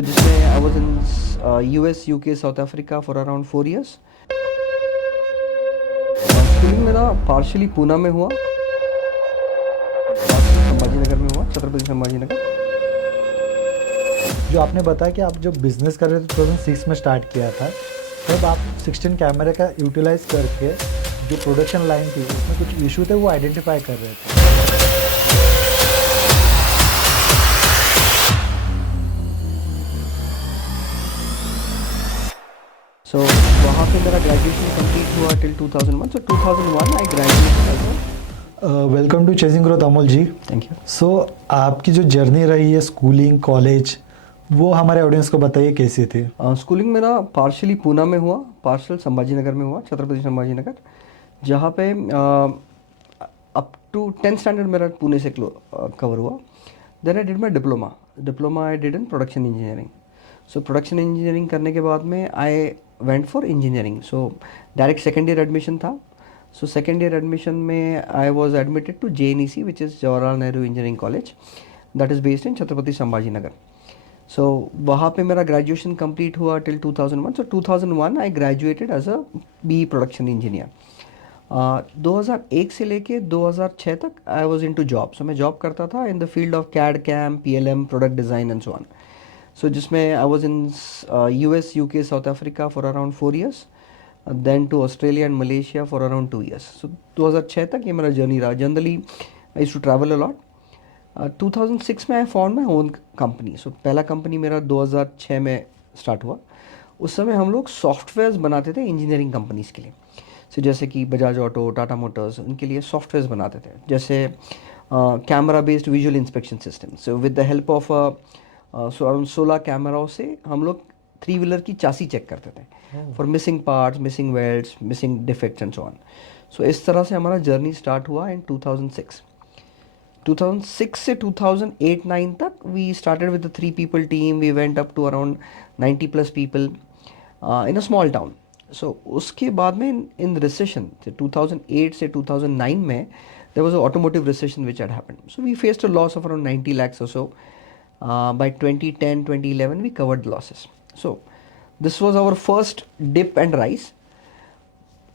जिसमें I was in US UK south Africa for around 4 years। Schooling मेरा partially Poona में हुआ, पार्शली संभाजी नगर में हुआ, छत्रपति संभाजी नगर। जो आपने बताया कि आप जब बिज़नेस कर रहे थे 2006 में स्टार्ट किया था, तब आप 16 कैमरे का यूटिलाइज करके जो प्रोडक्शन लाइन थी उसमें कुछ इशू थे वो आइडेंटिफाई कर रहे थे। सो वहाँ पे मेरा ग्रेजुएशन कंप्लीट हुआ till 2001। So 2001 I graduated. Welcome to Chasing Growth Amol ji. Thank you. So आपकी जो जर्नी रही है स्कूलिंग कॉलेज, वो हमारे ऑडियंस को बताइए कैसी थी। स्कूलिंग मेरा पार्शली पूना में हुआ, पार्शल संभाजी नगर में हुआ, छत्रपति संभाजी नगर, जहाँ पे अप टू 10th स्टैंडर्ड मेरा पुणे से कवर हुआ। Then I did my diploma I did in production engineering. So production engineering करने के बाद में I went for engineering. So direct second year admission था। सो सेकेंड ईयर एडमिशन में I was admitted to JNEC, which is Jawaharlal Nehru engineering college, that is based in Chhatrapati Sambhaji Nagar. So वहाँ पे मेरा graduation complete हुआ till 2001। So 2001 I graduated as a BE production engineer. 2001 से लेके 2006 तक I was in two job. So मैं job करता था in the field of CAD CAM PLM product design and so on. So जिसमें I was in US UK South Africa for around 4 years, then to Australia and Malaysia for around 2 years। So 2006 तक ये मेरा journey रहा। Generally I used to travel a lot. 2006 में I found my own company. सो पहला company मेरा 2006 में start हुआ। उस समय हम लोग सॉफ्टवेयर्स बनाते थे इंजीनियरिंग कंपनीज़ के लिए। सो जैसे कि बजाज ऑटो, टाटा मोटर्स, उनके लिए सॉफ्टवेयर्स बनाते थे, जैसे camera based visual inspection system. So with the help of around 16 कैमराओं से हम लोग 3 व्हीलर की चासी चेक करते थे for missing parts, missing welds, missing defects and so on. So इस तरह से हमारा जर्नी स्टार्ट हुआ इन 2006। 2006 से 2008-9 तक we started with 3 people team. We went up to around 90+ people in a small town. So उसके बाद में इन रिसेशन 2008 से 2009 में there was a automotive recession which had happened. So we faced a loss of around 90 lakhs or so. By 2010 2011 we covered the losses. So this was our first dip and rise.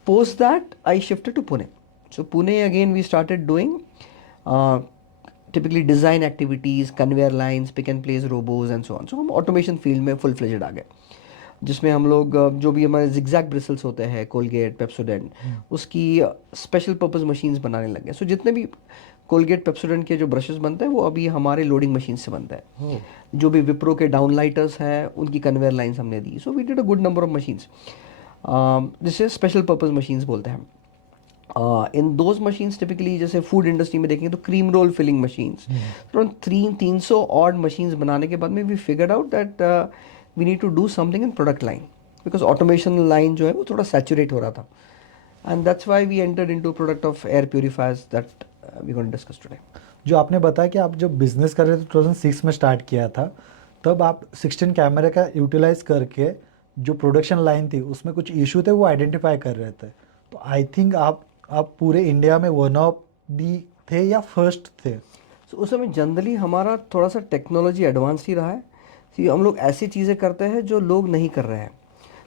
Post that I shifted to Pune. So Pune again we started doing uh, typically design activities, conveyor lines, pick and place robos and so on. So हम automation field में full fledged आ गए, जिसमें हम लोग जो भी हमारे zigzag bristles होते हैं, कोलगेट, पेप्सोडेंट, उसकी स्पेशल पर्पस मशीन्स बनाने लग गए। सो जितने भी कोलगेट पेप्सोडेंट के जो ब्रशेस बनते हैं वो अभी हमारे लोडिंग मशीन से बनता है। जो भी विप्रो के डाउनलाइटर्स हैं उनकी कन्वेयर लाइन्स हमने दी। So we did a good number of machines, जिसे स्पेशल पर्पस मशीन्स बोलते हैं। इन दोज मशीन्स टिपिकली जैसे फूड इंडस्ट्री में देखेंगे तो cream roll filling machines, around 300 odd machines बनाने के बाद में we figured out that we need to do something in product line, because automation line जो है वो थोड़ा सैचुरेट हो रहा था। And that's why we entered into product of air purifiers that we going to discuss today. जो आपने बताया कि आप जब बिज़नेस कर रहे थे 2006 में स्टार्ट किया था, तब आप 16 कैमरे का यूटिलाइज करके जो प्रोडक्शन लाइन थी उसमें कुछ इशू थे वो आइडेंटिफाई कर रहे थे। तो आई थिंक आप पूरे इंडिया में वन ऑफ दी थे या फर्स्ट थे। सो उस समय जनरली हमारा थोड़ा सा टेक्नोलॉजी एडवांस ही रहा है कि हम लोग ऐसी चीज़ें करते हैं जो लोग नहीं कर रहे हैं।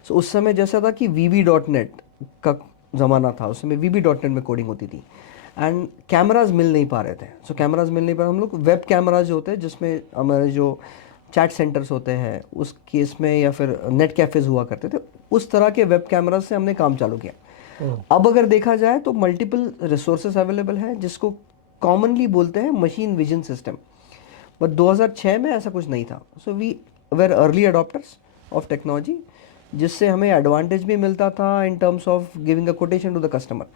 सो उस समय जैसा था कि VB.NET का ज़माना था। उस समय VB.NEट में कोडिंग होती थी एंड कैमराज मिल नहीं पा रहे थे। सो कैमराज मिल नहीं पा रहे, हम लोग वेब कैमराज होते हैं जिसमें हमारे जो चैट सेंटर्स होते हैं उस केस में, या फिर नेट कैफ़ेज हुआ करते थे, उस तरह के वेब कैमराज से हमने काम चालू किया। अब अगर देखा जाए तो मल्टीपल रिसोर्सेज अवेलेबल है जिसको कॉमनली बोलते हैं मशीन विजन सिस्टम, बट 2006 में ऐसा कुछ नहीं था। So we were early adopters of technology, जिससे हमें एडवांटेज भी मिलता था in terms of giving a quotation to the customer.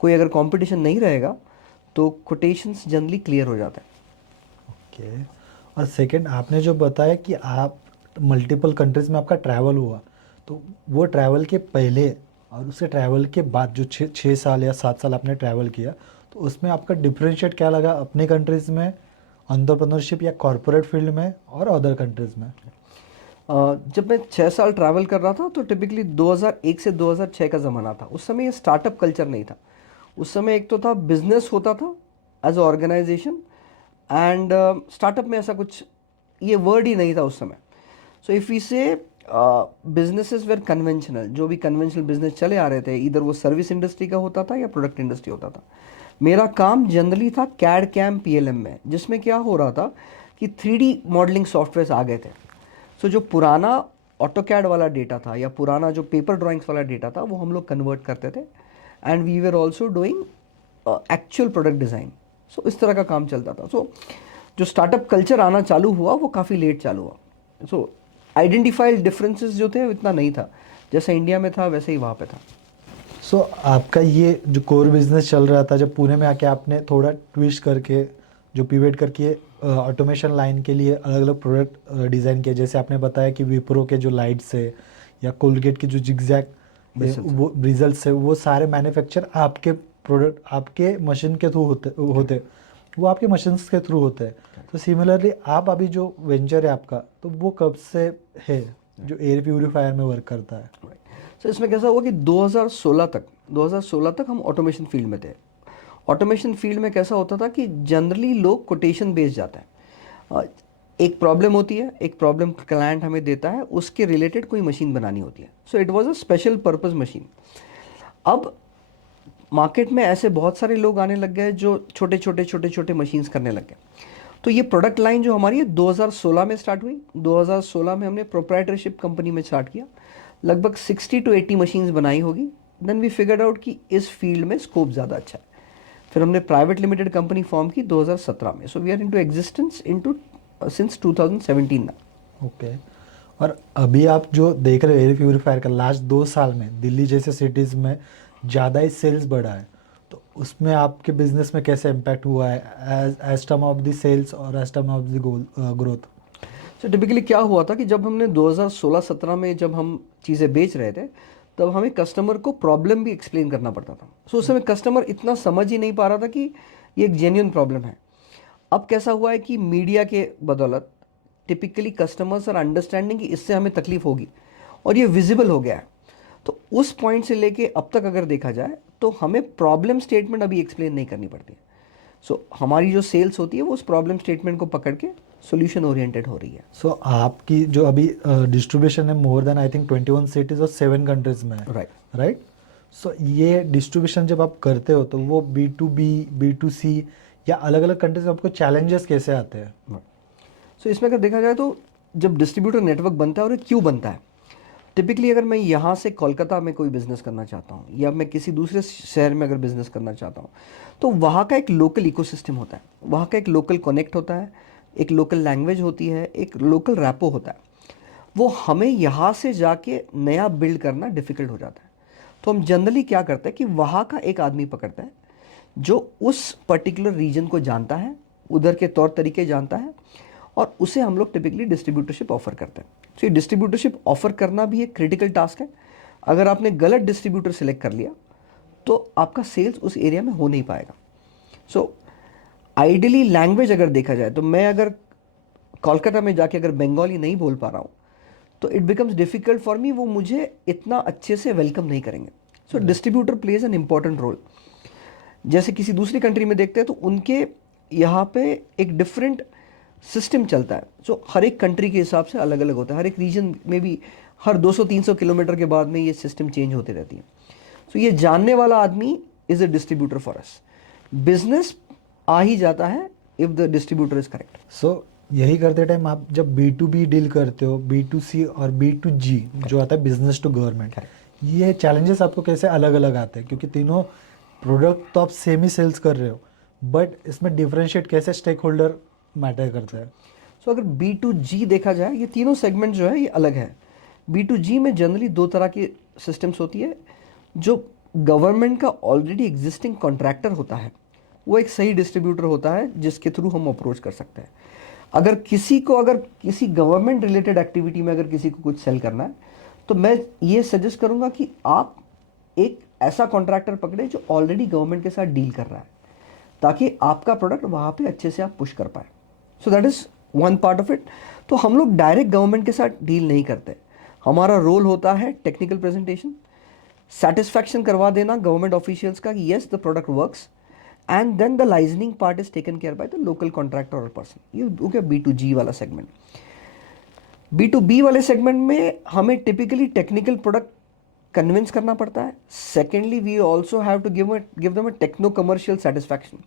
कोई अगर कंपटीशन नहीं रहेगा तो कोटेशंस जनरली क्लियर हो जाते हैं। ओके। और सेकंड, आपने जो बताया कि आप मल्टीपल कंट्रीज़ में आपका ट्रैवल हुआ, तो वो ट्रैवल के पहले और उसके ट्रैवल के बाद जो 6 साल या 7 साल आपने ट्रैवल किया, तो उसमें आपका डिफरेंशिएट क्या लगा अपने कंट्रीज़ में एंटरप्रेन्योरशिप या कॉरपोरेट फील्ड में और अदर कंट्रीज़ में। जब मैं 6 साल ट्रैवल कर रहा था तो टिपिकली 2001 से 2006 का ज़माना था। उस समय ये स्टार्टअप कल्चर नहीं था। उस समय एक तो था बिजनेस होता था as a organization, and startup में ऐसा कुछ ये वर्ड ही नहीं था उस समय। सो इफ़ वी से बिजनेसेस वेर कन्वेंशनल, जो भी कन्वेंशनल बिजनेस चले आ रहे थे, इधर वो सर्विस इंडस्ट्री का होता था या प्रोडक्ट इंडस्ट्री होता था। मेरा काम जनरली था कैड कैम पीएलएम में, जिसमें क्या हो रहा था कि 3D मॉडलिंग सॉफ्टवेयर आ गए थे। सो जो पुराना ऑटो कैड वाला डेटा था या पुराना जो पेपर ड्राइंग्स वाला डेटा था, वो हम लोग कन्वर्ट करते थे, and we were also doing actual product design. So इस तरह का काम चलता था। सो जो स्टार्टअप कल्चर आना चालू हुआ वो काफ़ी लेट चालू हुआ। सो आइडेंटिफाइड डिफरेंसेस जो थे इतना नहीं था, जैसा इंडिया में था वैसे ही वहाँ पे था। सो आपका ये जो कोर बिजनेस चल रहा था, जब पुणे में आके आपने थोड़ा ट्विस्ट करके जो पिवट करके ऑटोमेशन लाइन के लिए अलग अलग प्रोडक्ट डिज़ाइन किए, जैसे आपने बताया कि विप्रो के जो लाइट्स है या कोलगेट के जो जिगजैग वो रिजल्ट्स है, वो सारे मैन्युफैक्चर आपके प्रोडक्ट आपके मशीन के थ्रू होते वो आपके मशीन्स के थ्रू होते हैं। तो सिमिलरली आप अभी जो वेंचर है आपका, तो वो कब से है जो एयर प्यूरीफायर में वर्क करता है? सो इसमें कैसा हुआ कि 2016 तक हम ऑटोमेशन फील्ड में थे। ऑटोमेशन फील्ड में कैसा होता था कि जनरली लोग कोटेशन बेस्ड जाता है। एक प्रॉब्लम होती है, एक प्रॉब्लम क्लाइंट हमें देता है, उसके रिलेटेड कोई मशीन बनानी होती है। So it was a special purpose machine. अब मार्केट में ऐसे बहुत सारे लोग आने लग गए जो छोटे छोटे मशीन्स करने लग गए। तो ये प्रोडक्ट लाइन जो हमारी है 2016 में स्टार्ट हुई। 2016 में हमने प्रोप्राइटरशिप कंपनी में स्टार्ट किया, लगभग 60 to 80 मशीन्स बनाई होगी। देन वी फिगर्ड आउट कि इस फील्ड में स्कोप ज़्यादा अच्छा है। फिर हमने प्राइवेट लिमिटेड कंपनी फॉर्म की 2017 में। So we are into existence into since 2017 ना। ओके। और अभी आप जो देख रहे हो एयर प्यूरीफायर का, लास्ट 2 साल में दिल्ली जैसे सिटीज़ में ज़्यादा ही सेल्स बढ़ा है, तो उसमें आपके बिजनेस में कैसे इम्पैक्ट हुआ है as term of the sales और as term of the growth? So typically क्या हुआ था कि जब हमने 2016-17 में जब हम चीज़ें बेच रहे थे, तब हमें कस्टमर को प्रॉब्लम भी एक्सप्लेन करना पड़ता था। सो उस समय कस्टमर इतना समझ ही नहीं पा रहा था कि ये एक जेन्युइन प्रॉब्लम है। अब कैसा हुआ है कि मीडिया के बदौलत टिपिकली कस्टमर्स आर अंडरस्टैंडिंग कि इससे हमें तकलीफ होगी, और ये विजिबल हो गया है। तो उस पॉइंट से लेके अब तक अगर देखा जाए तो हमें प्रॉब्लम स्टेटमेंट अभी एक्सप्लेन नहीं करनी पड़ती है। सो हमारी जो सेल्स होती है वो उस प्रॉब्लम स्टेटमेंट को पकड़ के सोल्यूशन ओरिएंटेड हो रही है। सो आपकी जो अभी डिस्ट्रीब्यूशन है more than I think 21 cities और 7 कंट्रीज में है, राइट। राइट? सो ये डिस्ट्रीब्यूशन जब आप करते हो तो वो B2B B2C या अलग अलग कंट्रीज में आपको चैलेंजेस कैसे आते हैं? सो इसमें अगर देखा जाए तो जब डिस्ट्रीब्यूटर नेटवर्क बनता है और ये क्यों बनता है, टिपिकली अगर मैं यहाँ से कोलकाता में कोई बिज़नेस करना चाहता हूँ या मैं किसी दूसरे शहर में अगर बिज़नेस करना चाहता हूँ, तो वहाँ का एक लोकल इकोसिस्टम होता है, वहाँ का एक लोकल कनेक्ट होता है, एक लोकल लैंग्वेज होती है, एक लोकल रैपो होता है। वो हमें यहाँ से जाके नया बिल्ड करना डिफ़िकल्ट हो जाता है। तो हम जनरली क्या करते हैं कि वहाँ का एक आदमी पकड़ता है जो उस पर्टिकुलर रीजन को जानता है, उधर के तौर तरीके जानता है, और उसे हम लोग टिपिकली डिस्ट्रीब्यूटरशिप ऑफर करते हैं। तो ये डिस्ट्रीब्यूटरशिप ऑफर करना भी एक क्रिटिकल टास्क है। अगर आपने गलत डिस्ट्रीब्यूटर सेलेक्ट कर लिया तो आपका सेल्स उस एरिया में हो नहीं पाएगा। सो आइडियली लैंग्वेज अगर देखा जाए तो मैं अगर कोलकाता में जाके अगर बंगाली नहीं बोल पा रहा हूँ तो it becomes difficult for me, वो मुझे इतना अच्छे से वेलकम नहीं करेंगे। So distributor plays an important role. जैसे किसी दूसरी कंट्री में देखते हैं तो उनके यहाँ पे एक डिफरेंट सिस्टम चलता है। सो हर एक कंट्री के हिसाब से अलग अलग होता है, हर एक रीजन में भी हर 200-300 किलोमीटर के बाद में ये सिस्टम चेंज होते रहती है। सो ये जानने वाला आदमी is a distributor for us. Business आ ही जाता है if the distributor is correct. So यही करते टाइम आप जब B2B डील करते हो, B2C और B2G जो आता है बिजनेस टू गवर्नमेंट, ये चैलेंजेस आपको कैसे अलग अलग आते हैं? क्योंकि तीनों प्रोडक्ट तो आप सेम ही सेल्स कर रहे हो, बट इसमें डिफरेंशिएट कैसे स्टेक होल्डर मैटर करता है? सो अगर B2G देखा जाए, ये तीनों सेगमेंट जो है ये अलग है। B2G में जनरली दो तरह की सिस्टम्स होती है। जो गवर्नमेंट का ऑलरेडी एग्जिस्टिंग कॉन्ट्रैक्टर होता है वो एक सही डिस्ट्रीब्यूटर होता है जिसके थ्रू हम अप्रोच कर सकते हैं। अगर किसी गवर्नमेंट रिलेटेड एक्टिविटी में अगर किसी को कुछ सेल करना है तो मैं ये सजेस्ट करूंगा कि आप एक ऐसा कॉन्ट्रैक्टर पकड़े जो ऑलरेडी गवर्नमेंट के साथ डील कर रहा है, ताकि आपका प्रोडक्ट वहाँ पे अच्छे से आप पुश कर पाए। So that is one part of it. तो हम लोग डायरेक्ट गवर्नमेंट के साथ डील नहीं करते। हमारा रोल होता है टेक्निकल प्रेजेंटेशन, सेटिस्फैक्शन करवा देना गवर्नमेंट ऑफिशियल्स का कि yes the product works, and then the liaisoning part is taken care by the local contractor और पर्सन। ये हो गया B2G वाला सेगमेंट। B2B वाले सेगमेंट में हमें टिपिकली टेक्निकल प्रोडक्ट कन्विंस करना पड़ता है. Secondly we also have to give them a techno commercial satisfaction,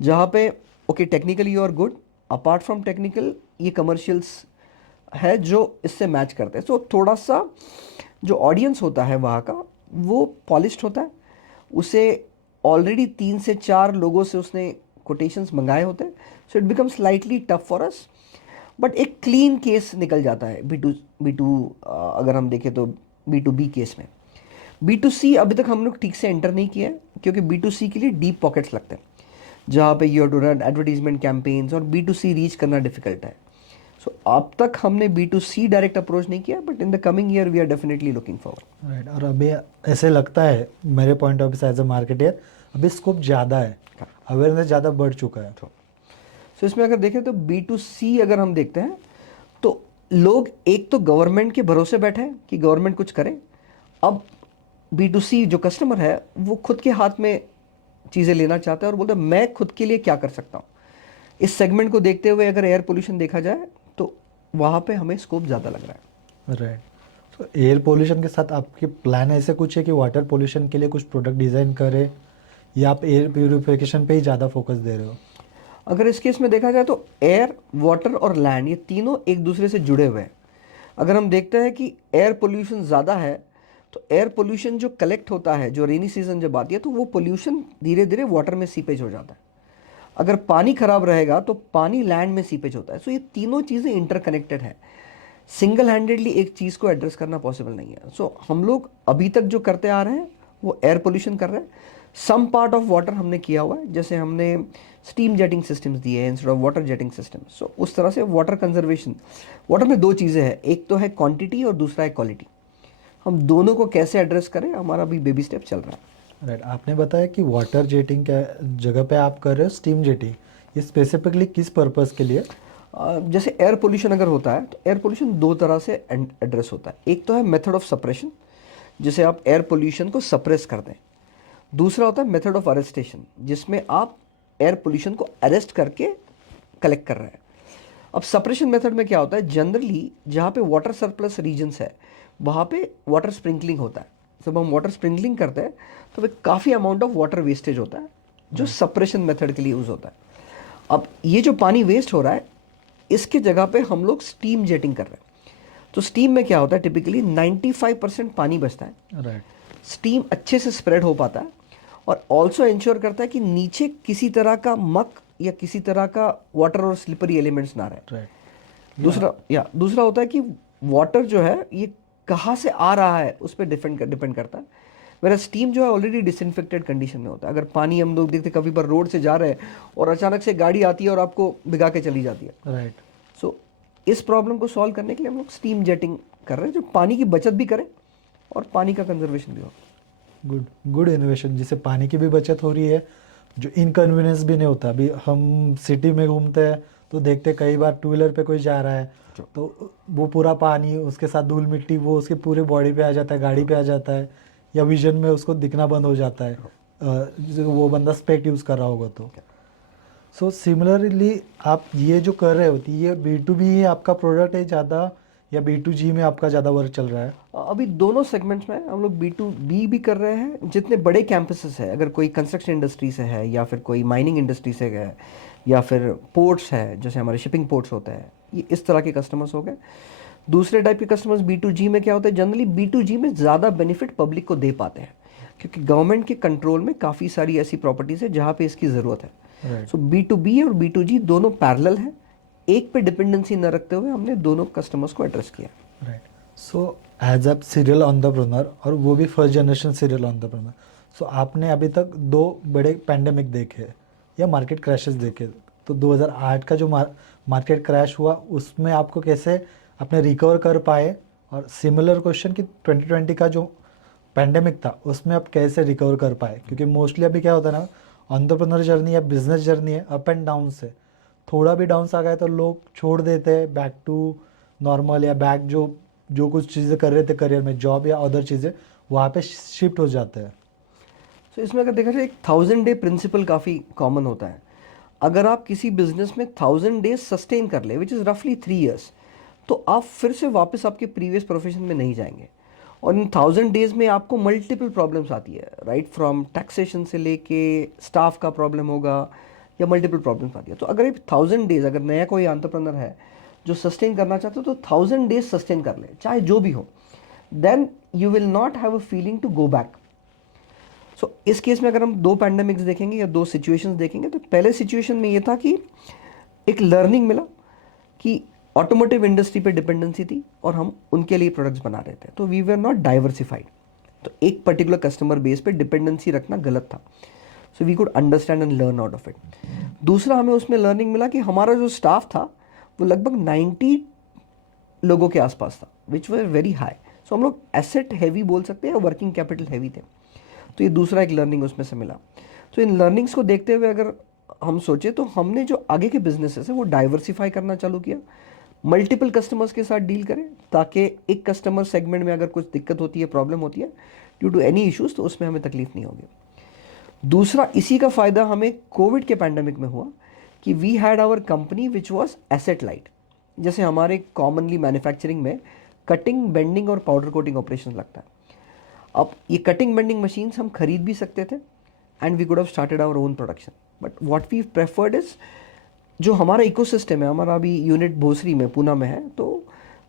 जहाँ पे okay technically you are good, apart from technical ये कमर्शियल्स है जो इससे मैच करते हैं. सो थोड़ा सा जो ऑडियंस होता है वहाँ का वो पॉलिश्ड होता है, उसे ऑलरेडी 3 से 4 लोगों से उसने कोटेशंस मंगाए होते हैं. So it become slightly tough for us, but एक क्लीन केस निकल जाता है बी टू अगर हम देखें तो B2B केस में. B2C अभी तक हम लोग ठीक से एंटर नहीं किया है, क्योंकि B2C के लिए डीप पॉकेट्स लगते हैं, जहाँ पे you have to run advertisement campaigns, और B2C रीच करना डिफिकल्ट है. सो अब तक हमने B2C डायरेक्ट अप्रोच नहीं किया, but in the coming year we are definitely looking forward. Right. और अभी ऐसे लगता है मेरे पॉइंट ऑफ व्यू से एज अ मार्केटर, अभी स्कोप ज़्यादा है, अवेयरनेस ज़्यादा बढ़ चुका है. सो इसमें अगर देखें तो B2C अगर हम देखते हैं तो लोग एक तो गवर्नमेंट के भरोसे बैठे हैं कि गवर्नमेंट कुछ करे. अब B2C जो कस्टमर है वो खुद के हाथ में चीज़ें लेना चाहता है और बोलता है मैं खुद के लिए क्या कर सकता हूँ. इस सेगमेंट को देखते हुए अगर एयर पोल्यूशन देखा जाए तो वहाँ पे हमें स्कोप ज़्यादा लग रहा है. राइट. तो एयर पोल्यूशन के साथ आपके प्लान ऐसे कुछ है कि वाटर पोल्यूशन के लिए कुछ प्रोडक्ट डिज़ाइन करें, या आप एयर प्योरिफिकेशन पे ही ज़्यादा फोकस दे रहे हो? अगर इस केस में देखा जाए तो एयर, वाटर और लैंड ये तीनों एक दूसरे से जुड़े हुए हैं. अगर हम देखते हैं कि एयर पोल्यूशन ज़्यादा है तो एयर पोल्यूशन जो कलेक्ट होता है, जो रेनी सीजन जब आती है तो वो पोल्यूशन धीरे धीरे वाटर में सीपेज हो जाता है. अगर पानी खराब रहेगा तो पानी लैंड में सीपेज होता है. सो ये तीनों चीज़ें इंटरकनेक्टेड है. सिंगल हैंडेडली एक चीज़ को एड्रेस करना पॉसिबल नहीं है. सो हम लोग अभी तक जो करते आ रहे हैं वो एयर पोल्यूशन कर रहे हैं. सम पार्ट ऑफ वाटर हमने किया हुआ है, जैसे हमने स्टीम जेटिंग सिस्टम्स दिए हैं instead of water jetting system. So उस तरह से वाटर कंजर्वेशन, वाटर में 2 चीज़ें हैं, एक तो है क्वांटिटी और दूसरा है क्वालिटी. हम दोनों को कैसे एड्रेस करें, हमारा भी बेबी स्टेप चल रहा है. राइट. आपने बताया कि वाटर जेटिंग के जगह पे आप कर रहे हो स्टीम जेटिंग, ये स्पेसिफिकली किस पर्पस के लिए? जैसे एयर पोल्यूशन अगर होता है तो एयर पोल्यूशन 2 तरह से एड्रेस होता है. एक तो है मेथड ऑफ सप्रेशन, जिसे आप एयर पोल्यूशन को सप्रेस कर दें. दूसरा होता है मेथड ऑफ अरेस्टेशन, जिसमें आप एयर पोल्यूशन को अरेस्ट करके कलेक्ट कर रहे हैं. अब सप्रेशन मेथड में क्या होता है, जनरली जहाँ पे वाटर सरप्लस रीजन्स है वहाँ पे वाटर स्प्रिंकलिंग होता है. जब हम वाटर स्प्रिंकलिंग करते हैं तो वे काफ़ी अमाउंट ऑफ वाटर वेस्टेज होता है, जो सप्रेशन मेथड के लिए यूज़ होता है. अब ये जो पानी वेस्ट हो रहा है इसके जगह पे हम लोग स्टीम जेटिंग कर रहे हैं. तो स्टीम में क्या होता है, टिपिकली 95% पानी बचता है. राइट. स्टीम अच्छे से स्प्रेड हो पाता है और ऑल्सो इंश्योर करता है कि नीचे किसी तरह का मक या किसी तरह का वाटर और स्लिपरी एलिमेंट्स ना रहे. राइट. दूसरा होता है कि वाटर जो है ये कहाँ से आ रहा है उस पर डिपेंड करता है. मेरा स्टीम जो है ऑलरेडी डिसइंफेक्टेड कंडीशन में होता है. अगर पानी हम लोग देखते कभी पर रोड से जा रहे हैं और अचानक से गाड़ी आती है और आपको भिगा के चली जाती है. राइट. सो इस प्रॉब्लम को सॉल्व करने के लिए हम लोग स्टीम जेटिंग कर रहे हैं, जो पानी की बचत भी करे और पानी का कंजर्वेशन भी हो. गुड इनोवेशन, जिससे पानी की भी बचत हो रही है, जो इनकन्वीनियंस भी नहीं होता. अभी हम सिटी में घूमते हैं तो देखते कई बार टू व्हीलर पे कोई जा रहा है तो वो पूरा पानी, उसके साथ धूल मिट्टी, वो उसके पूरे बॉडी पे आ जाता है, गाड़ी पे आ जाता है, या विजन में उसको दिखना बंद हो जाता है, वो बंदा स्पेक्ट यूज़ कर रहा होगा तो. सो सिमिलरली आप ये जो कर रहे होती ये B2B ही आपका प्रोडक्ट है ज़्यादा, या B2G में आपका ज़्यादा वर्क चल रहा है? अभी दोनों सेगमेंट्स में हम लोग B2B भी कर रहे हैं. जितने बड़े कैंपसेस है, अगर कोई कंस्ट्रक्शन इंडस्ट्री से है या फिर कोई माइनिंग इंडस्ट्री से है या फिर पोर्ट्स है, जैसे हमारे शिपिंग पोर्ट्स होते हैं, ये इस तरह के कस्टमर्स हो गए. दूसरे टाइप के कस्टमर्स B2G में क्या होता है, जनरली B2G में ज़्यादा बेनिफिट पब्लिक को दे पाते हैं, क्योंकि गवर्नमेंट के कंट्रोल में काफ़ी सारी ऐसी प्रॉपर्टीज़ है जहाँ पे इसकी ज़रूरत है. सो B2B और B2G दोनों पैरेलल हैं. एक पे डिपेंडेंसी न रखते हुए हमने दोनों कस्टमर्स को एड्रेस किया. Right. So as a serial entrepreneur, और वो भी first generation serial entrepreneur, so आपने अभी तक 2 बड़े पैंडेमिक देखे या मार्केट क्रैशेस देखे. तो 2008 का जो मार्केट क्रैश हुआ उसमें आपको कैसे आपने रिकवर कर पाए, और सिमिलर क्वेश्चन कि 2020 का जो पैंडेमिक था उसमें आप कैसे रिकवर कर पाए? क्योंकि मोस्टली अभी क्या होता है ना, एंटरप्रेन्योर जर्नी या बिजनेस जर्नी है अप एंड डाउन से. थोड़ा भी डाउन आ गया तो लोग छोड़ देते हैं, बैक टू नॉर्मल, या बैक जो कुछ चीज़ें कर रहे थे करियर में, जॉब या अदर चीज़ें, वहाँ पे शिफ्ट हो जाते हैं. सो इसमें अगर देखा जाए एक 1000 डे प्रिंसिपल काफ़ी कॉमन होता है. अगर आप किसी बिजनेस में 1000 डेज सस्टेन कर ले, विच इज़ रफली 3 years, तो आप फिर से वापस आपके प्रीवियस प्रोफेशन में नहीं जाएंगे। और इन 1000 डेज में आपको मल्टीपल प्रॉब्लम्स आती है, राइट फ्रॉम टैक्सेशन से लेके स्टाफ का प्रॉब्लम होगा या मल्टीपल प्रॉब्लम्स आती है। तो अगर ये 1000 डेज अगर नया कोई एंटरप्रेन्योर है जो सस्टेन करना चाहते हो तो 1000 डेज सस्टेन कर ले, चाहे जो भी हो, then you will not have a feeling to go back. So इस केस में अगर हम दो पैंडेमिक्स देखेंगे या दो सिचुएशंस देखेंगे, तो पहले सिचुएशन में ये था कि एक लर्निंग मिला कि ऑटोमोटिव इंडस्ट्री पे डिपेंडेंसी थी और हम उनके लिए प्रोडक्ट्स बना रहे थे, तो वी वर नॉट डाइवर्सिफाइड। तो एक पर्टिकुलर कस्टमर बेस पे डिपेंडेंसी रखना गलत था। So we could understand and learn out of it. दूसरा हमें उसमें लर्निंग मिला कि हमारा जो स्टाफ था वो लगभग 90 लोगों के आसपास था, विच वर वेरी हाई। सो हम लोग एसेट हैवी बोल सकते हैं, वर्किंग कैपिटल हैवी थे। तो ये दूसरा एक लर्निंग उसमें से मिला। तो इन लर्निंग्स को देखते हुए अगर हम सोचे तो हमने जो आगे के बिजनेसेस है वो डाइवर्सिफाई करना चालू किया, मल्टीपल कस्टमर्स के साथ डील करें, ताकि एक कस्टमर सेगमेंट में अगर कुछ दिक्कत होती है, प्रॉब्लम होती है ड्यू टू एनी इश्यूज, तो उसमें हमें तकलीफ नहीं होगी। दूसरा, इसी का फ़ायदा हमें कोविड के पैंडमिक में हुआ कि we had our company which was asset light. जैसे हमारे कॉमनली मैन्युफैक्चरिंग में कटिंग, बेंडिंग और पाउडर कोटिंग ऑपरेशन लगता है। अब ये कटिंग बेंडिंग मशीन्स हम खरीद भी सकते थे and we could have started our own production, but what we preferred is जो हमारा इकोसिस्टम है, हमारा अभी यूनिट भोसरी में पूना में है, तो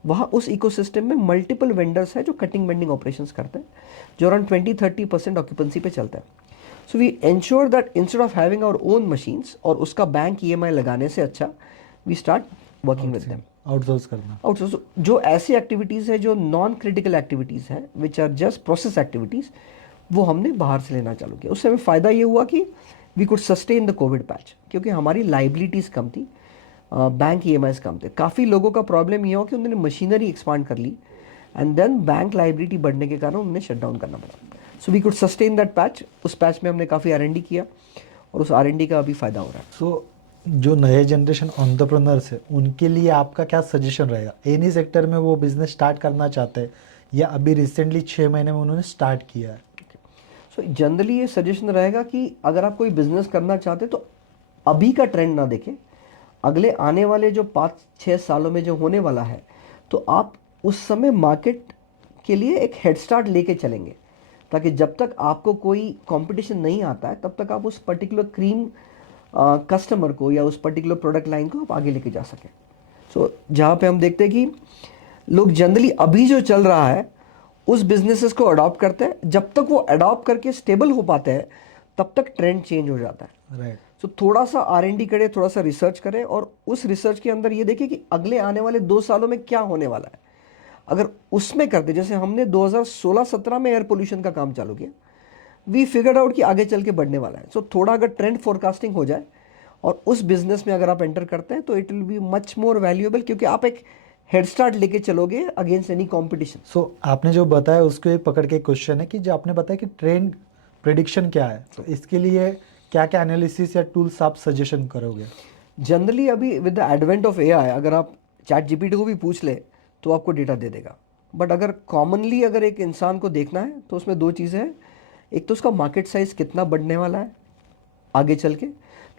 वहाँ उस इकोसिस्टम में मल्टीपल वेंडर्स है जो कटिंग बेंडिंग ऑपरेशंस करते हैं, जो अराउंड 20-30% ऑक्यूपेंसी पे चलता है। So we ensure that instead of having our own machines और उसका बैंक ईएमआई लगाने से अच्छा we start working with them, outsource करना। आउटसोर्स। जो ऐसी एक्टिविटीज़ है जो नॉन क्रिटिकल एक्टिविटीज़ है which are just process activities, वो हमने बाहर से लेना चालू किया। उससे हमें फ़ायदा ये हुआ कि we could sustain the covid patch, क्योंकि हमारी लाइबिलिटीज़ कम थी, बैंक ईएमआईज कम थे। काफ़ी लोगों का प्रॉब्लम ये हो कि उन्होंने मशीनरी एक्सपांड कर ली एंड देन बैंक लाइबिलिटी बढ़ने के कारण उन्हें शट डाउन करना पड़ा। So we could sustain that patch. उस पैच में हमने काफ़ी R&D किया और उस R&D का अभी फ़ायदा हो रहा है। सो जो नए जनरेशन एंटरप्रेन्योर्स है उनके लिए आपका क्या सजेशन रहेगा? एनी सेक्टर में वो बिजनेस स्टार्ट करना चाहते हैं या अभी रिसेंटली 6 महीने में उन्होंने स्टार्ट किया है? सो जनरली ये सजेशन रहेगा कि अगर आप कोई बिजनेस करना चाहते हैं तो अभी का ट्रेंड ना देखें, अगले आने वाले जो 5-6 सालों में जो होने वाला है, तो आप उस समय मार्केट के लिए एक हेड स्टार्ट लेके चलेंगे, ताकि जब तक आपको कोई कंपटीशन नहीं आता है तब तक आप उस पर्टिकुलर क्रीम कस्टमर को या उस पर्टिकुलर प्रोडक्ट लाइन को आप आगे लेके जा सकें। सो जहाँ पे हम देखते हैं कि लोग जनरली अभी जो चल रहा है उस बिजनेसेस को अडॉप्ट करते हैं, जब तक वो अडॉप्ट करके स्टेबल हो पाते हैं तब तक ट्रेंड चेंज हो जाता है। राइट। सो थोड़ा सा R&D करें, थोड़ा सा रिसर्च करें और उस रिसर्च के अंदर ये देखें कि अगले आने वाले 2 सालों में क्या होने वाला है। अगर उसमें करते, जैसे हमने 2016-17 में एयर पोल्यूशन का काम चालू किया, वी फिगर्ड आउट कि आगे चल के बढ़ने वाला है। सो थोड़ा अगर ट्रेंड फोरकास्टिंग हो जाए और उस बिजनेस में अगर आप एंटर करते हैं तो it will be much more valuable, क्योंकि आप एक हेड स्टार्ट लेके चलोगे अगेंस्ट एनी कॉम्पिटिशन। सो आपने जो बताया उसको एक पकड़ के एक क्वेश्चन है कि जो आपने बताया कि ट्रेंड प्रिडिक्शन क्या है, तो इसके लिए क्या क्या एनालिसिस या टूल्स आप सजेशन करोगे? जनरली अभी with the advent of AI अगर आप ChatGPT को भी पूछ ले तो आपको डेटा दे देगा, बट अगर कॉमनली अगर एक इंसान को देखना है तो उसमें दो चीज़ें हैं। एक तो उसका मार्केट साइज कितना बढ़ने वाला है आगे चल के,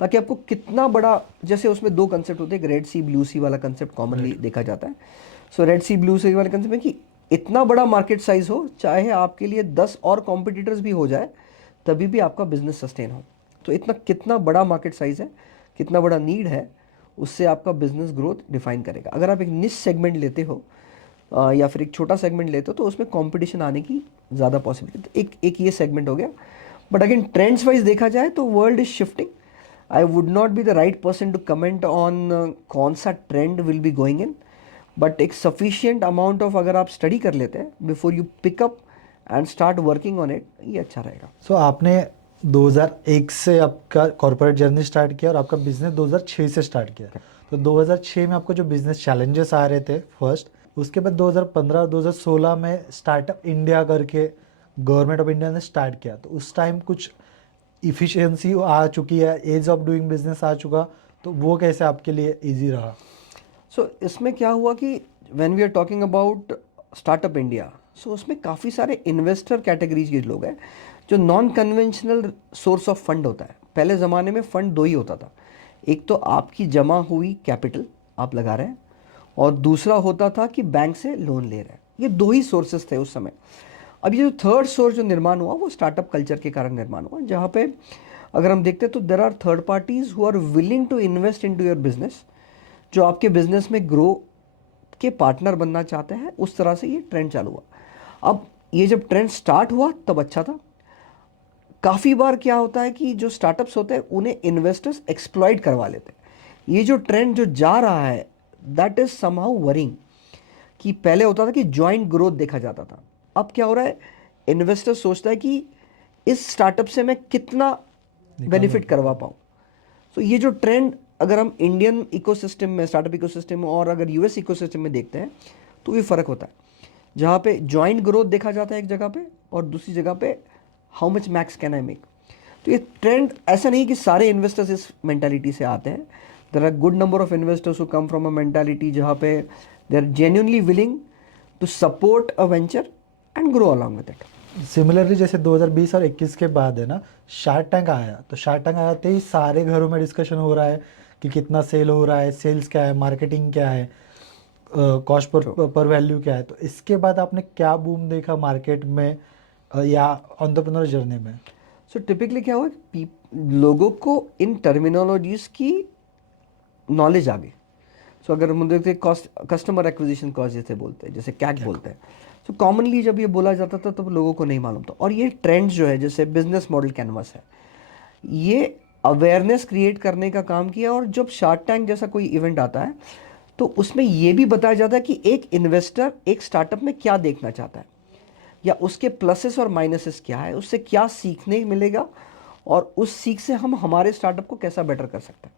ताकि आपको कितना बड़ा, जैसे उसमें दो कंसेप्ट होते हैं, एक रेड सी ब्लू सी वाला कंसेप्ट कॉमनली देखा जाता है। सो रेड सी ब्लू सी वाले कंसेप्ट में कि इतना बड़ा मार्केट साइज हो, चाहे आपके लिए 10 और कॉम्पिटिटर्स भी हो जाए तभी भी आपका बिजनेस सस्टेन हो। तो इतना कितना बड़ा मार्केट साइज है, कितना बड़ा नीड है, उससे आपका बिजनेस ग्रोथ डिफाइन करेगा। अगर आप एक निश सेगमेंट लेते हो या फिर एक छोटा सेगमेंट लेते हो तो उसमें कंपटीशन आने की ज़्यादा पॉसिबिलिटी, एक ये सेगमेंट हो गया। बट अगेन ट्रेंड्स वाइज देखा जाए तो world is shifting. I would not be the right person to comment on कौन सा trend will be going in, but एक सफिशियंट अमाउंट ऑफ अगर आप स्टडी कर लेते हैं before you pick up and start working on it, ये अच्छा रहेगा। सो आपने 2001 से आपका कॉर्पोरेट जर्नी स्टार्ट किया और आपका बिजनेस 2006 से स्टार्ट किया। तो 2006 में आपको जो बिजनेस चैलेंजेस आ रहे थे फर्स्ट, उसके बाद 2015 और 2016 में स्टार्टअप इंडिया करके गवर्नमेंट ऑफ इंडिया ने स्टार्ट किया, तो उस टाइम कुछ इफ़िशियंसी आ चुकी है, एज ऑफ डूइंग बिजनेस आ चुका, तो वो कैसे आपके लिए ईजी रहा? सो इसमें क्या हुआ कि when we are talking about startup India, so उसमें काफ़ी सारे इन्वेस्टर कैटेगरीज के लोग हैं जो non conventional source of fund होता है। पहले ज़माने में फ़ंड दो ही होता था, एक तो आपकी जमा हुई कैपिटल आप लगा रहे हैं, और दूसरा होता था कि बैंक से लोन ले रहे हैं। ये दो ही सोर्सेस थे उस समय। अब ये जो थर्ड सोर्स जो निर्माण हुआ वो स्टार्टअप कल्चर के कारण निर्माण हुआ, जहाँ पे अगर हम देखते हैं तो there are third parties who are willing to invest in to your business, जो आपके बिजनेस में ग्रो के पार्टनर बनना चाहते हैं। उस तरह से ये ट्रेंड चालू हुआ। अब ये जब ट्रेंड स्टार्ट हुआ तब अच्छा था। काफ़ी बार क्या होता है कि जो स्टार्टअप्स होते हैं उन्हें इन्वेस्टर्स एक्सप्लॉइट करवा लेते हैं। ये जो ट्रेंड जो जा रहा है दैट इज समहाउ वरिंग, कि पहले होता था कि जॉइंट ग्रोथ देखा जाता था, अब क्या हो रहा है, इन्वेस्टर सोचता है कि इस स्टार्टअप से मैं कितना बेनिफिट करवा पाऊँ। तो ये जो ट्रेंड अगर हम इंडियन इकोसिस्टम में, स्टार्टअप इकोसिस्टम में और अगर यूएस इकोसिस्टम में देखते हैं तो ये फ़र्क होता है, जहाँ पे जॉइंट ग्रोथ देखा जाता है एक जगह पे और दूसरी जगह पे how much max can I make. तो ये ट्रेंड ऐसा नहीं कि सारे इन्वेस्टर्स इस मेंटालिटी से आते हैं। There are good number of investors who come from a mentality जहाँ पे they are genuinely willing to support a venture and grow along with it. Similarly जैसे 2020 और 21 के बाद है ना, शार्क टैंक आया, तो शार्क टैंक आते ही सारे घरों में डिस्कशन हो रहा है कि कितना सेल हो रहा है, सेल्स क्या है, मार्केटिंग क्या है, कॉस्ट पर वैल्यू क्या है। तो इसके बाद आपने क्या बूम देखा मार्केट में या एंटरप्रेन्योर जर्नी में? सो टिपिकली क्या हुआ कि लोगों को इन टर्मिनोलॉजीज की नॉलेज आ गई। सो अगर हम देखते हैं कॉस्ट, कस्टमर एक्विजिशन कॉस्ट जैसे बोलते हैं, जैसे कैक बोलते हैं, सो कॉमनली जब ये बोला जाता था तब लोगों को नहीं मालूम था। और ये ट्रेंड जो है जैसे बिजनेस मॉडल कैनवस है, ये अवेयरनेस क्रिएट करने का काम किया। और जब शार्क टैंक जैसा कोई इवेंट आता है तो उसमें ये भी बताया जाता है कि एक इन्वेस्टर एक स्टार्टअप में क्या देखना चाहता है, या उसके प्लसेस और माइनसेस क्या है, उससे क्या सीखने मिलेगा और उस सीख से हम हमारे स्टार्टअप को कैसा बेटर कर सकते हैं।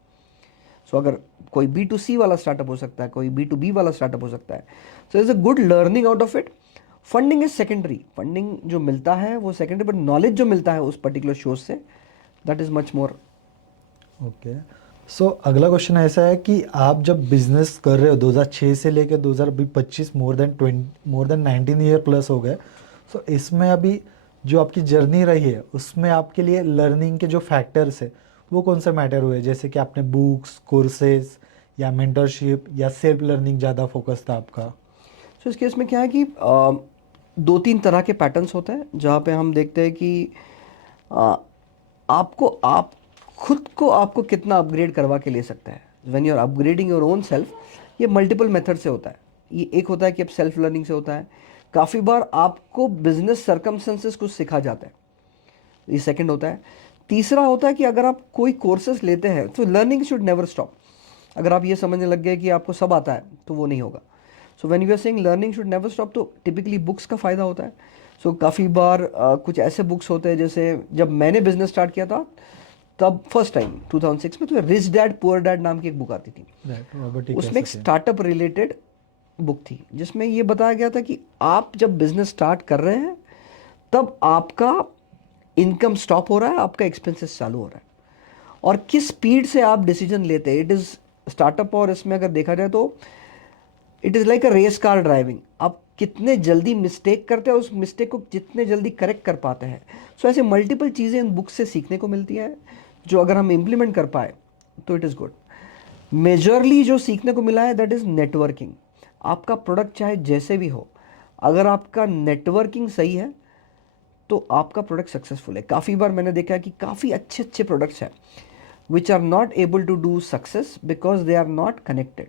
सो अगर कोई B2C वाला स्टार्टअप हो सकता है, कोई B2B वाला स्टार्टअप हो सकता है, so is a good learning out of it. Funding is secondary, funding जो मिलता है वो सेकेंडरी, बट नॉलेज जो मिलता है उस पर्टिकुलर शो से that is much more. Okay, so अगला क्वेश्चन ऐसा है कि आप जब बिजनेस कर रहे हो 2006 से लेकर 2025, मोर देन 19 ईयर प्लस हो गए। सो इसमें अभी जो आपकी जर्नी रही है उसमें आपके लिए लर्निंग के जो फैक्टर्स है वो कौन से मैटर हुए, जैसे कि आपने बुक्स, कोर्सेज या मेंटरशिप या सेल्फ लर्निंग ज़्यादा फोकस था आपका? सो इस केस में क्या है कि दो तीन तरह के पैटर्न्स होते हैं जहाँ पे हम देखते हैं कि आ, आपको आप खुद को आपको कितना अपग्रेड करवा के ले सकता है। When you are upgrading your own self, ये मल्टीपल मेथड से होता है। ये एक होता है कि अब सेल्फ लर्निंग से होता है, काफ़ी बार आपको बिजनेस सर्कमस्टेंसेस कुछ सिखा जाता है, ये सेकंड होता है। तीसरा होता है कि अगर आप कोई कोर्सेज लेते हैं तो लर्निंग शुड नेवर स्टॉप। अगर आप ये समझने लग गए कि आपको सब आता है तो वो नहीं होगा। So when you are saying learning should never stop, तो टिपिकली बुक्स का फ़ायदा होता है। सो काफ़ी बार कुछ ऐसे बुक्स होते हैं, जैसे जब मैंने बिजनेस स्टार्ट किया था तब फर्स्ट टाइम 2006 में तो रिच डैड पुअर डैड नाम की एक बुक आती थी। रॉबर्ट उसमें एक स्टार्टअप रिलेटेड बुक थी जिसमें ये बताया गया था कि आप जब बिजनेस स्टार्ट कर रहे हैं तब आपका इनकम स्टॉप हो रहा है, आपका एक्सपेंसेस चालू हो रहा है, और किस स्पीड से आप डिसीजन लेते हैं। इट इज़ स्टार्टअप, और इसमें अगर देखा जाए तो it is like a race car driving. आप कितने जल्दी मिस्टेक करते हैं, उस मिस्टेक को जितने जल्दी करेक्ट कर पाते हैं। सो ऐसे मल्टीपल चीज़ें इन बुक से सीखने को मिलती है जो अगर हम इम्प्लीमेंट कर पाए तो इट इज़ गुड। मेजरली जो सीखने को मिला है दैट इज़ नेटवर्किंग। आपका प्रोडक्ट चाहे जैसे भी हो, अगर आपका नेटवर्किंग सही है तो आपका प्रोडक्ट सक्सेसफुल है। काफ़ी बार मैंने देखा है कि काफ़ी अच्छे अच्छे प्रोडक्ट्स हैं which are not able to do success because they are not connected.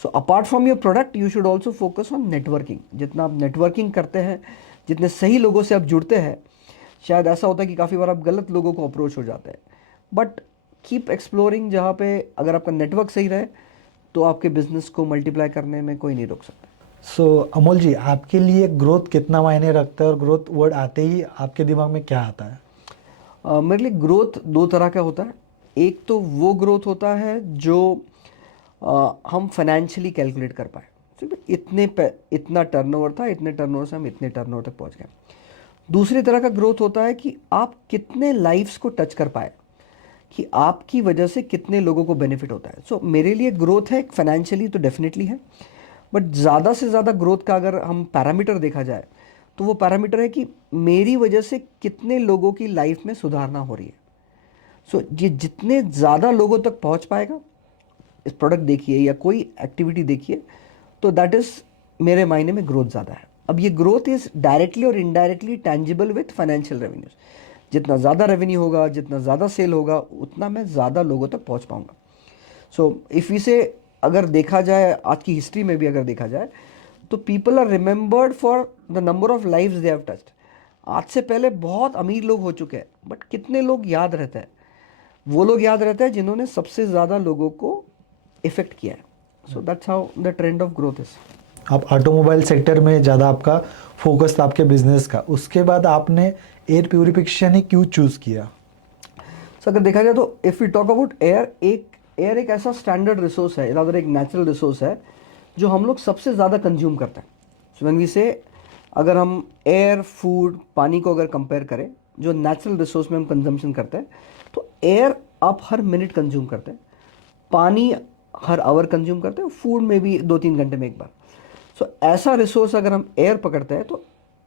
So apart from your product you should also focus on networking. जितना आप नेटवर्किंग करते हैं, जितने सही लोगों से आप जुड़ते हैं, शायद ऐसा होता है कि काफ़ी बार आप गलत लोगों को अप्रोच हो जाते हैं, बट कीप एक्सप्लोरिंग। जहाँ पे अगर आपका नेटवर्क सही रहे तो आपके बिजनेस को मल्टीप्लाई करने में कोई नहीं रोक सकता। सो अमोल जी, आपके लिए ग्रोथ कितना मायने रखता है और ग्रोथ वर्ड आते ही आपके दिमाग में क्या आता है? मेरे लिए ग्रोथ दो तरह का होता है। एक तो वो ग्रोथ होता है जो हम फाइनेंशियली कैलकुलेट कर पाए, ठीक है, इतना टर्नओवर था, इतने टर्नओवर से हम इतने टर्नओवर तक पहुंच गए। दूसरी तरह का ग्रोथ होता है कि आप कितने लाइफ्स को टच कर पाए, कि आपकी वजह से कितने लोगों को बेनिफिट होता है। सो मेरे लिए ग्रोथ है फाइनेंशियली तो डेफिनेटली है, बट ज़्यादा से ज़्यादा ग्रोथ का अगर हम पैरामीटर देखा जाए तो वो पैरामीटर है कि मेरी वजह से कितने लोगों की लाइफ में सुधारना हो रही है। सो ये जितने ज़्यादा लोगों तक पहुंच पाएगा, इस प्रोडक्ट देखिए या कोई एक्टिविटी देखिए, तो दैट इज़ मेरे मायने में ग्रोथ ज़्यादा है. अब ये ग्रोथ इज़ डायरेक्टली और indirectly tangible with financial revenues. जितना ज़्यादा रेवेन्यू होगा, जितना ज़्यादा सेल होगा, उतना मैं ज़्यादा लोगों तक पहुंच पाऊंगा. सो इफ़ इसे अगर देखा जाए, आज की हिस्ट्री में भी अगर देखा जाए, तो people are remembered for the number of lives they have touched. आज से पहले बहुत अमीर लोग हो चुके हैं, बट कितने लोग याद रहते हैं? वो लोग याद रहते हैं जिन्होंने सबसे ज़्यादा लोगों को इफेक्ट किया है. So that's how the trend of growth is. आप ऑटोमोबाइल सेक्टर में ज़्यादा आपका फोकस था आपके बिजनेस का, उसके बाद आपने एयर प्यूरिफिकेशन ही क्यों चूज़ किया? सो अगर देखा जाए तो if you talk about air एक ऐसा स्टैंडर्ड रिसोर्स है, इधर एक नेचुरल रिसोर्स है जो हम लोग सबसे ज़्यादा कंज्यूम करते हैं. सो व्हेन वी से, अगर हम एयर, फूड, पानी को अगर कंपेयर करें, जो नेचुरल रिसोर्स में हम कंजम्पशन करते हैं, तो एयर आप हर मिनट कंज्यूम करते हैं, पानी हर आवर कंज्यूम करते हैं, फूड में भी 2-3 घंटे में एक बार. सो ऐसा रिसोर्स अगर हम एयर पकड़ते हैं, तो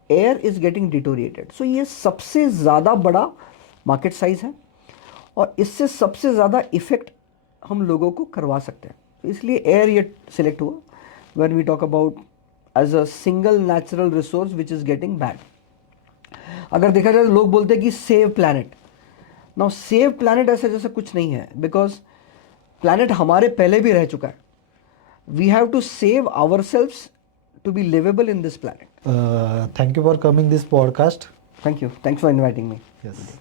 एयर इज़ गेटिंग डिटोरिएटेड. सो ये सबसे ज़्यादा बड़ा मार्केट साइज है और इससे सबसे ज़्यादा इफेक्ट हम लोगों को करवा सकते हैं. तो इसलिए एयर ये सिलेक्ट हुआ when we talk about as a single natural resource which is getting bad. अगर देखा जाए तो लोग बोलते हैं कि save planet. Now save planet ऐसा जैसा कुछ नहीं है, बिकॉज प्लैनेट हमारे पहले भी रह चुका है. We have to save our selves to be liveable in this planet. Thank you for coming this podcast. Thank you. Thanks for inviting me. Yes.